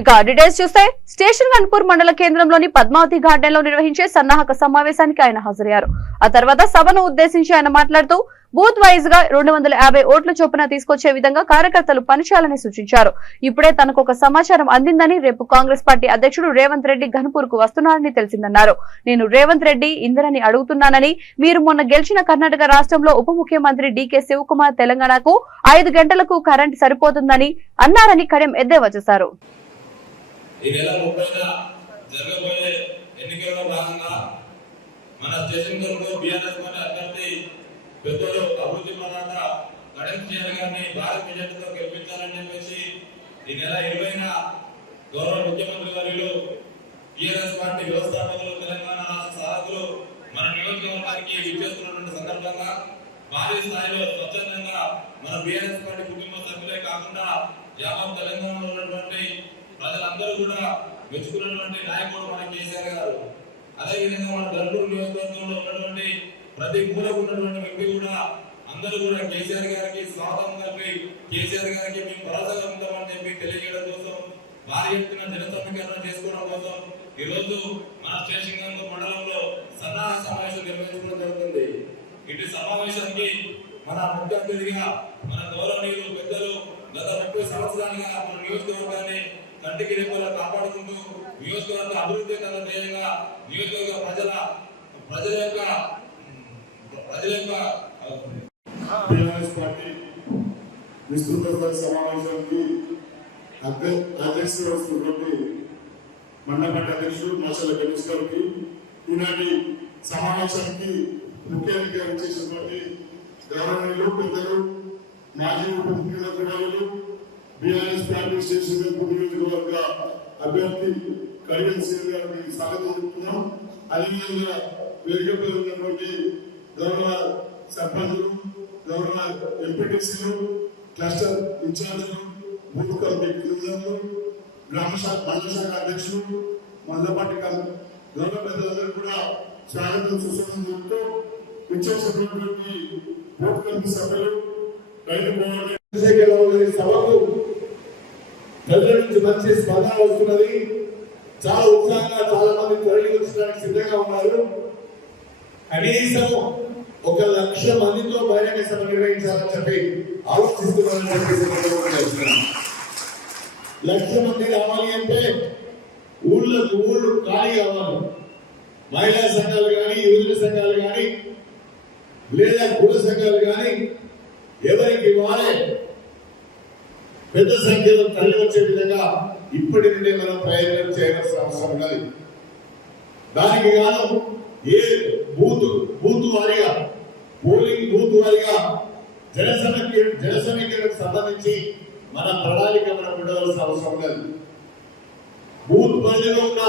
ఇక డీటెయిల్స్ చూస్తే స్టేషన్ గన్పూర్ మండల కేంద్రంలోని పద్మావతి గార్డెన్ లో నిర్వహించే సన్నాహక సమావేశానికి ఆయన హాజరయ్యారు. ఆ తర్వాత సభను ఉద్దేశించి ఆయన మాట్లాడుతూ బూత్ వైజ్ గా 250 ఓట్ల చొప్పున తీసుకొచ్చే విధంగా కార్యకర్తలు పనిచేయాలని సూచించారు. ఇప్పుడే తనకు ఒక సమాచారం అందిందని, రేపు కాంగ్రెస్ పార్టీ అధ్యక్షుడు రేవంత్ రెడ్డి గన్పూర్ కు వస్తున్నారని తెలిసిందన్నారు. నేను రేవంత్ రెడ్డి ఇందరని అడుగుతున్నానని, మీరు మొన్న గెలిచిన కర్ణాటక రాష్ట్రంలో ఉప ముఖ్యమంత్రి డీకే శివకుమార్ తెలంగాణకు 5 గంటలకు కరెంట్ సరిపోతుందని అన్నారని కడియం ఎద్దేవా చేశారు. ఈ నెల 30న జరగబోయే ఎన్నికల్లో భాగంగా మన స్టేషన్ గన్పూర్ బీఆర్ఎస్ పార్టీ అభ్యర్థి పెద్దలు అభివృద్ధి ప్రదాత కడియం శ్రీహరి గారిని భారీ మెజార్టీతో గెలిపించాలని చెప్పేసి ఈ నెల 20న గౌరవ ముఖ్యమంత్రి వర్యులు బీఆర్ఎస్ పార్టీ వ్యవస్థాపకులు తెలంగాణ రాష్ట్ర సాధకులు మన నియోజకవర్గానికి విచ్చేస్తున్నటువంటి సందర్భంగా భారీ స్థాయిలో స్వచ్ఛందంగా మన బీఆర్ఎస్ పార్టీ కుటుంబ సభ్యులే కాకుండా యావత్ తెలంగాణలో ఉన్నటువంటి ప్రజలందరూ కూడా మెచ్చుకున్నటువంటి నాయకుడు మన కేసీఆర్ గారు. అదేవిధంగా మన గన్పూర్ నియోజకవర్గంలో ఉన్నటువంటి ప్రతి మూలకు ఉన్నటువంటి వ్యక్తి కూడా అందరూ కూడా కేసీఆర్ గారికి స్వాగతం కలిపి కేసీఆర్ గారికి మేము భరోసాగా ఉంటామని చెప్పి తెలియజేయడం కోసం, భారీ ఎత్తున జన సమీకరణ చేసుకోవడం కోసం ఈ రోజు మన స్టేషన్ గన్పూర్ మండలంలో సన్నాహక సమావేశం నిర్వహించడం జరుగుతుంది. ఇటు సమావేశానికి మన ముఖ్య అతిథిగా మన గౌరవనీయులు పెద్దలు గత 30 సంవత్సరాలుగా మన నియోజకవర్గాన్ని కంటికి రెప్పలా కాపాడుకుంటూ నియోజకవర్గ అభివృద్ధి కన్నా ధ్యేయంగా నియోజకవర్గ ప్రజల యొక్క విస్తృత సమావేశానికి అధ్యక్షుడు వస్తున్నటువంటి మండల అధ్యక్షుడు మాచల గణేష్ గారికి, ఈనాటి సమావేశానికి ముఖ్య అతిథిగా చేసినటువంటి గౌరవనీయులు పెద్దలు మాజీ ఉప ముఖ్యమంత్రి వర్యులు బీఆర్ఎస్ పార్టీ స్టేషన్ గన్పూర్ నియోజకవర్గ అభ్యర్థి కడియం శ్రీహరి గారికి స్వాగతం చెప్తున్నాం. అదేవిధంగా వేదికపై ఉన్నటువంటి గౌరవ సర్పంచులు, గౌరవ ఎంపీటీసీలు, క్లస్టర్ ఇన్ఛార్జీలు, బూత్ కమిటీ బృందాలు, మండల శాఖ అధ్యక్షులు, మండల పార్టీ గౌరవ పెద్దలందరూ కూడా స్వాగతం సుస్వాగతం చెప్తూ విచ్చేసినటువంటి బూత్ కమిటీ సభ్యులు, రైతు సభకు ప్రజల నుంచి మంచి స్పందన వస్తున్నది. చాలా ఉత్సాహంగా చాలా మంది తరలి వచ్చడానికి సిద్ధంగా ఉన్నారు. కనీసం 1,00,000 మందితో బహిరంగ సభ నిర్వహించాలని చెప్పి ఆలోచిస్తున్నారని చెప్పేసి 1,00,000 మంది రావాలి అంటే ఊళ్ళకు ఊళ్ళు ఖాళీ కావాలి. మహిళా సంఘాలు కానీ, యువజన సంఘాలు కానీ, లేదా కుల సంఘాలు కానీ ఎవరికి వారే పెద్ద సంఖ్యలో తరలి వచ్చే విధంగా ఇప్పటి నుండే మనం ప్రయత్నం చేయవలసిన అవసరం ఉన్నది. దానికి గాను ఏ బూత్ వారిగా, పోలింగ్ బూత్ వారిగా జన సమీకరణకు సంబంధించి మన ప్రణాళిక మనం ఉండవలసిన అవసరం ఉన్నది. బూత్ పరిధిలో ఉన్న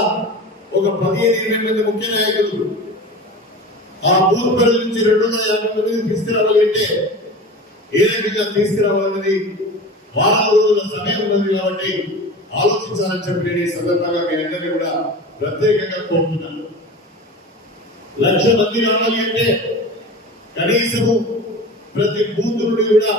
ఒక 15-20 మంది ముఖ్య నాయకులు ఆ బూత్ పరిధి నుంచి 250 మందిని తీసుకురావాలంటే ఏ రకంగా తీసుకురావాలన్నది వారం రోజుల సమయం ఉన్నది కాబట్టి ఆలోచించాలని చెప్పి నేను ఈ సందర్భంగా మీ అందరినీ కూడా ప్రత్యేకంగా కోరుతున్నాను. 1,00,000 మంది రావాలి అంటే కనీసము ప్రతి బూత్ నుండి కూడా